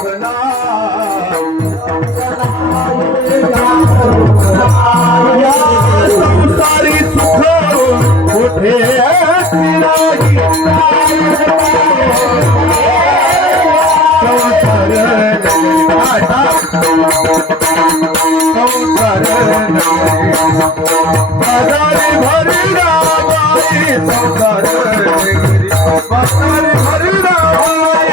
सुखना या संसारी सुख कुठे नाही संसार बाजारी भरी रामाई संसार बाजारी भरी रामाई